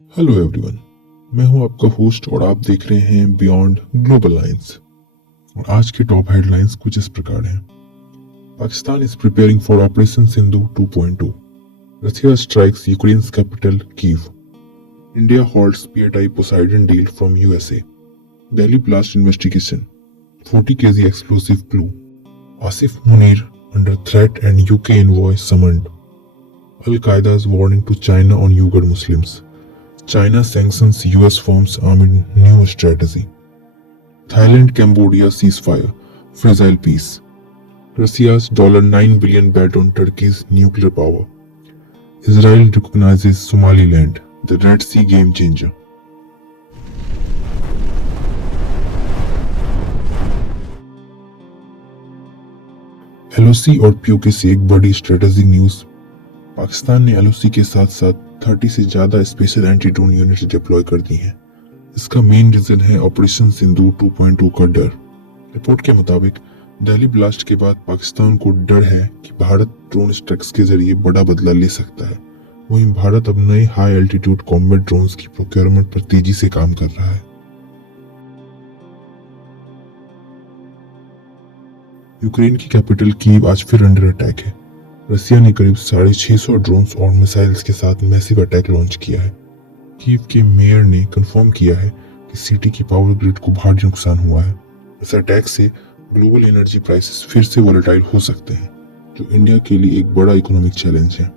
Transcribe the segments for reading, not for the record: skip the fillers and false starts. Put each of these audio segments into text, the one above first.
Hello everyone, मैं हूं आपका होस्ट और आप देख रहे हैं बियॉन्ड ग्लोबल लाइंस। और आज के टॉप हेडलाइंस कुछ इस प्रकार हैं। Pakistan is preparing for operation Sindhu 2.2। Russia strikes Ukraine's capital Kyiv. India holds पीएटआई Poseidon deal from USA. Delhi blast investigation, 40 kg explosive clue। Asif Munir under threat and UK envoy summoned। Al-Qaeda's warning to China on Uyghur Muslims। China sanctions US firms amid new strategy। Thailand-Cambodia ceasefire, fragile peace। Russia's $9 billion bet on Turkey's nuclear power। Israel recognizes Somaliland, the Red Sea game changer। LOC और POK से एक बड़ी strategic news. Pakistan ने LOC के साथ साथ 30 से ज्यादा special anti drone unit deploy कर दी हैं। इसका मेन रीजन है ऑपरेशन सिंधु 2.2 का डर। रिपोर्ट के मुताबिक दिल्ली ब्लास्ट के बाद पाकिस्तान को डर है कि भारत ड्रोन स्ट्राइक्स के जरिए बड़ा बदला ले सकता है। वहीं भारत अब नए हाई एल्टीट्यूड कॉम्बैट ड्रोन्स की प्रोक्योरमेंट पर तेजी से काम कर रहा है। यूक्रेन की कैपिटल कीव आज फिर अंडर अटैक है। रसिया ने करीब 650 ड्रोन्स और मिसाइल्स के साथ मैसिव अटैक लॉन्च किया है। कीव के मेयर ने कंफर्म किया है कि सिटी की पावर ग्रिड को भारी नुकसान हुआ है। इस अटैक से ग्लोबल एनर्जी प्राइसेस फिर से वोलेटाइल हो सकते हैं, जो इंडिया के लिए एक बड़ा इकोनॉमिक चैलेंज है।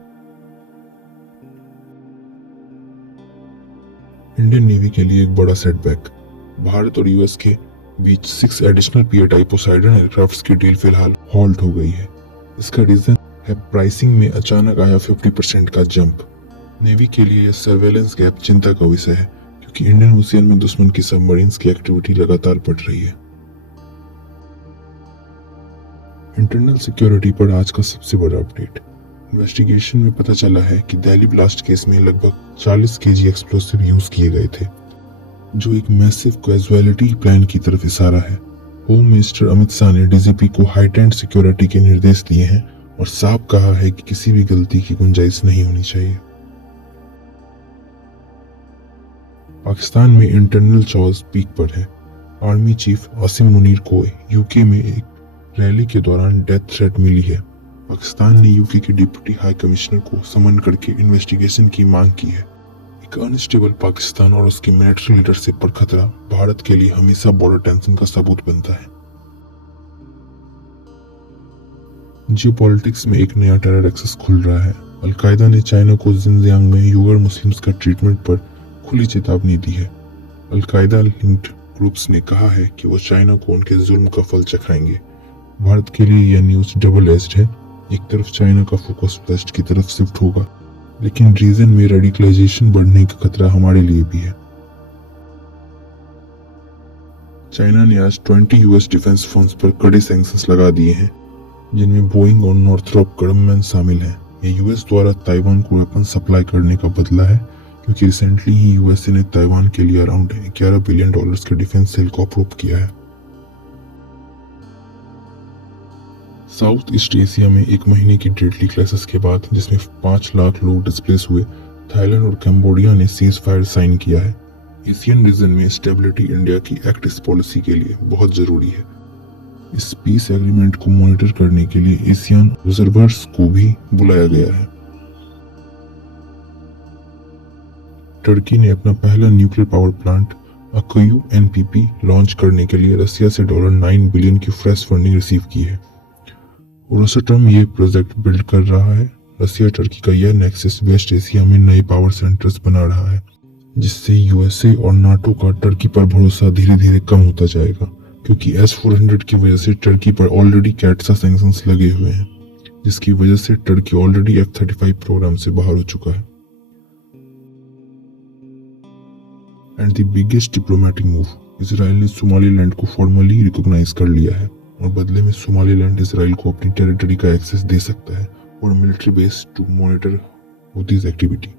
इंडियन नेवी के लिए एक बड़ा सेटबैक। भारत और यूएस के बीच 6 एडिशनल पीएटआई पोसाइडन एयरक्राफ्ट्स की डील फिलहाल हॉल्ट हो गई है। इसका रीजन है प्राइसिंग में अचानक आया 50% का जंप। नेवी के लिए यह सर्वेलेंस गैप चिंता का विषय है, क्योंकि इंडियन ओशियन में दुश्मन की सबमरीन्स की एक्टिविटी लगातार बढ़ रही है। इंटरनल सिक्योरिटी पर आज का सबसे बड़ा अपडेट। इन्वेस्टिगेशन में पता चला है कि दिल्ली ब्लास्ट केस में लगभग 40 kg एक्सप्लोसिव यूज किए गए थे, जो एक मैसिव कैजुअलिटी प्लान की तरफ इशारा है। होम मिनिस्टर अमित शाह ने डीजीपी को हाइटेंड सिक्योरिटी के निर्देश दिए हैं और साफ कहा है कि किसी भी गलती की गुंजाइश नहीं होनी चाहिए। पाकिस्तान में इंटरनल चॉइस पीक पर है। आर्मी चीफ आसिम मुनीर को यूके में एक रैली के दौरान डेथ थ्रेट मिली है। पाकिस्तान ने यूके के डिप्टी हाई कमिश्नर को समन करके इन्वेस्टिगेशन की मांग की है। एक अनस्टेबल पाकिस्तान और उसके मिलिट्री लीडरशिप पर खतरा भारत के लिए हमेशा बॉर्डर टेंशन का सबूत बनता है। जियोपॉलिटिक्स में एक नया टेरर एक्सेस खुल रहा है। अल-कायदा ने चाइना को जिनजियांग में यूगर मुस्लिम्स का ट्रीटमेंट पर खुली चेतावनी दी है। अल-कायदा लिंक्ड ग्रुप्स ने कहा है कि वो चाइना को उनके जुल्म का फल चखाएंगे। भारत के लिए यह न्यूज डबल एज्ड है। एक तरफ चाइना का फोकस वेस्ट की तरफ शिफ्ट होगा, लेकिन रीजन में रेडिकलाइजेशन बढ़ने का खतरा हमारे लिए भी है। चाइना ने आज 20 यूएस डिफेंस फर्म्स पर कड़े सैंक्शंस लगा दिए हैं, जिनमें बोइंग और नॉर्थरॉप ग्रामन शामिल हैं। ये यूएस द्वारा ताइवान को वेपन सप्लाई करने का बदला है, क्योंकि रिसेंटली ही यूएसए ने ताइवान के लिए अराउंड $11 बिलियन के डिफेंस सेल को अप्रूव किया है। साउथ ईस्ट एशिया में एक महीने की डेडली क्लैशेस के बाद, जिसमें 5 लाख लोग डिस्प्लेस हुए, थाईलैंड और कैम्बोडिया ने सीज फायर साइन किया है। एशियन रीजन में स्टेबिलिटी इंडिया की एक्ट ईस्ट पॉलिसी के लिए बहुत जरूरी है। इस पीस एग्रीमेंट को मॉनिटर करने के लिए एशियन ऑब्जर्वर्स को भी बुलाया गया है। टर्की ने अपना पहला nuclear power plant Akkuyu NPP launch करने के लिए रसिया से $9 बिलियन की फ्रेश फंडिंग रिसीव की है। रोसटम ये प्रोजेक्ट बिल्ड कर रहा है। रसिया टर्की का यह नेक्सस वेस्ट एशिया में नए पावर सेंटर्स बना रहा है, जिससे यूएसए और नाटो का टर्की पर भरोसा धीरे धीरे कम होता जाएगा, क्योंकि S-400 की वजह से टर्की पर ऑलरेडी कैटसा सैंक्शंस लगे हुए हैं, जिसकी वजह से टर्की ऑलरेडी F-35 प्रोग्राम से बाहर हो चुका है। And the biggest diplomatic move, Israel ने सोमालीलैंड को फॉर्मली रिकॉग्नाइज कर लिया है और बदले में सोमालीलैंड इजराइल को अपनी टेरिटरी का एक्सेस दे सकता है और military base to monitor Houthis activity.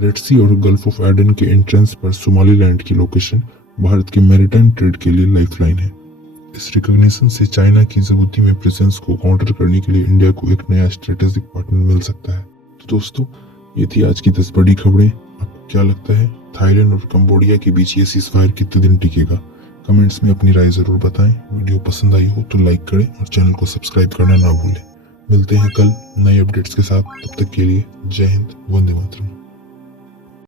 Red Sea और गल्फ ऑफ एडन के एंट्रेंस पर सोमालीलैंड की लोकेशन भारत के मैरिटाइम ट्रेड के लिए लाइफलाइन है। इस रिकॉग्निशन से चाइना की जिबूती में प्रेजेंस को काउंटर करने के लिए इंडिया को एक नया स्ट्रेटेजिक पार्टनर मिल सकता है। तो दोस्तों, ये थी आज की 10 बड़ी खबरें। क्या लगता है थाईलैंड और कंबोडिया के बीच ये सीज़फायर कितने दिन टिकेगा? कमेंट्स में अपनी राय जरूर बताएं। वीडियो पसंद आई हो तो लाइक करें और चैनल को सब्सक्राइब करना ना भूलें। मिलते हैं कल नए अपडेट्स के साथ, तब तक के लिए जय हिंद, वंदे मातरम।